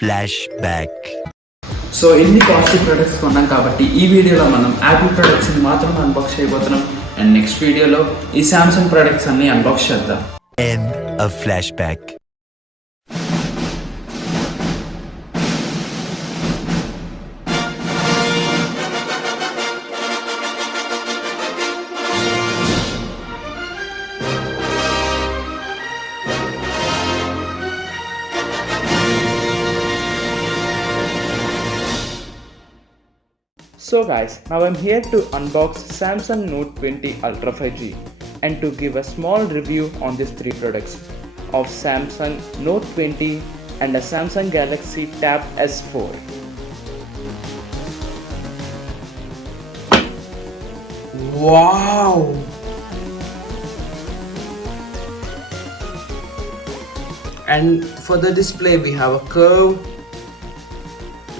Flashback. So ఎన్ని costly products కొన్నాం కాబట్టి ఈ వీడియోలో మనం యాపిల్ ప్రొడక్ట్స్ని మాత్రం అన్బాక్స్ చేయబోతున్నాం అండ్ నెక్స్ట్ వీడియోలో ఈ సామ్సంగ్ ప్రొడక్ట్స్ అన్ని అన్బాక్స్ చేద్దాం. End of flashback. So guys, now I'm here to unbox Samsung Note20 Ultra 5G and to give a small review on these three products of Samsung Note20 and a Samsung Galaxy Tab S4. Wow! And for the display we have a curve.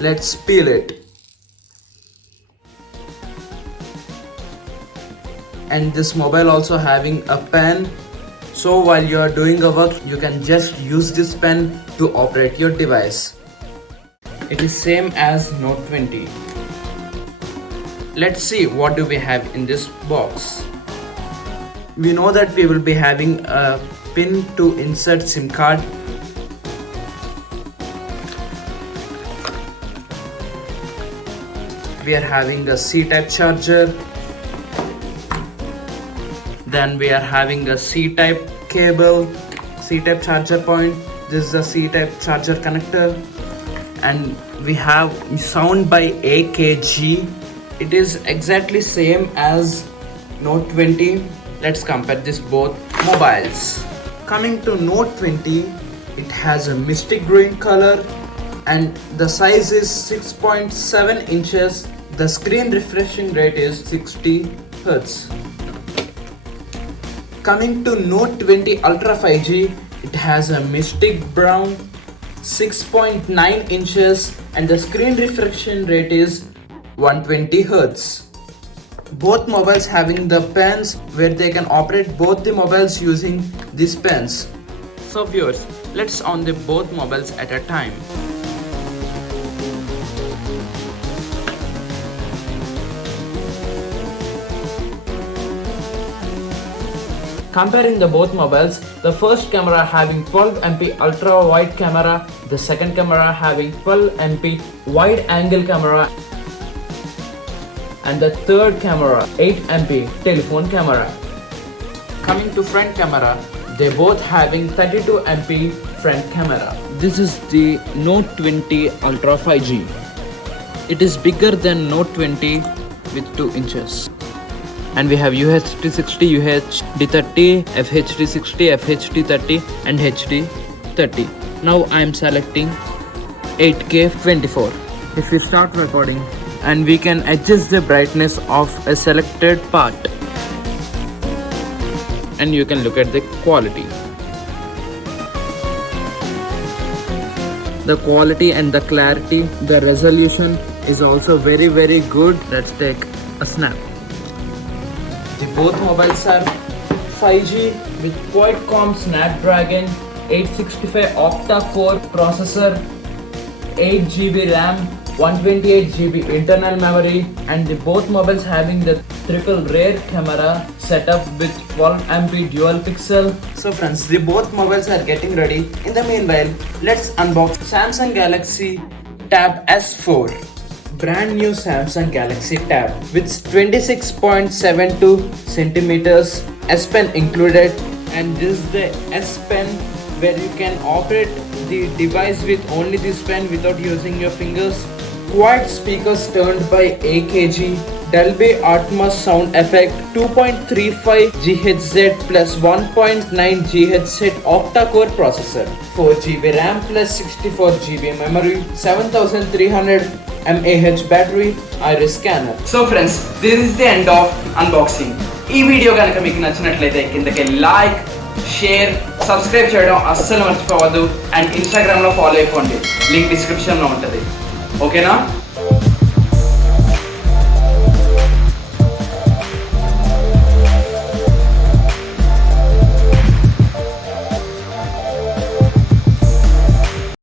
Let's peel it. And this mobile also having a pen, so while you are doing a work you can just use this pen to operate your device. It is same as Note 20. Let's see what do we have in this box. We know that we will be having a pin to insert SIM card. We are having a C-type charger. Then we are having a C-type cable, C-type charger point. This is a C-type charger connector. And we have sound by AKG. It is exactly same as Note 20. Let's compare this both mobiles. Coming to Note 20, it has a mystic green color and the size is 6.7 inches. The screen refreshing rate is 60 Hz. Coming to Note 20 Ultra 5G, it has a mystic brown 6.9 inches and the screen refresh rate is 120 Hz. Both mobiles having the pens where they can operate both the mobiles using these pens. So viewers, let's on the both mobiles at a time. Comparing the both mobiles, the first camera having 12 MP ultra wide camera, the second camera having 12 MP wide angle camera, and the third camera 8 MP telephone camera. Coming to front camera, they both having 32 MP front camera. This is the Note 20 Ultra 5G. It is bigger than Note 20 with 2 inches. And we have UHD60, UHD30, FHD60, FHD30 and HD30. Now I am selecting 8K 24. If we start recording and we can adjust the brightness of a selected part and you can look at the quality. The quality and the clarity, the resolution is also very good. Let's take a snap. The both mobiles are 5G with Qualcomm Snapdragon 865 octa-core processor, 8GB RAM, 128GB internal memory, and the both mobiles having the triple rear camera setup with 12MP dual pixel. So friends, the both mobiles are getting ready. In the meanwhile, let's unbox Samsung Galaxy Tab S4. Brand new Samsung Galaxy Tab with 26.72 centimeters, S Pen included, and this is the S Pen where you can operate the device with only this pen without using your fingers. Quad speakers turned by AKG, Dolby Atmos sound effect, 2.35 GHz plus 1.9 GHz octa-core processor, 4GB RAM plus 64GB memory, 7300 mAh battery, iris scanner. So friends, this is the end of unboxing. ఈ video కనుక మీకు నచ్చినట్లయితే కిందకి like, share, subscribe చేయడం అస్సలు మర్చిపోవద్దు and ఇన్స్టాగ్రామ్లో follow అయిపోండి. లింక్ డిస్క్రిప్షన్లో ఉంటుంది. ఓకేనా?